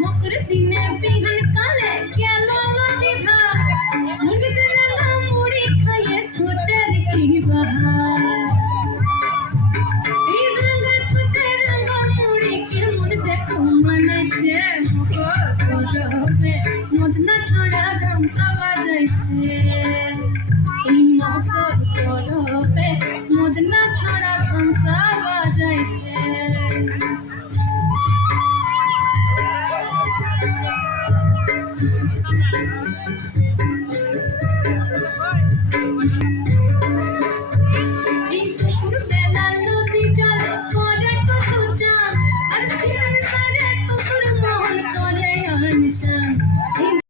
মকর দিনে বিহান কালে কেলা লাগে ভাত মুড়িতে রাঙা মুড়ি খাইয়ে ছোটের কি বাহার এই রাঙা ছোটে রাঙা মুড়ি কেমন দেখো মানাইছে? মকর বড় হবে মদনা ছড়া ধামসা বাজাইছে। Thank you.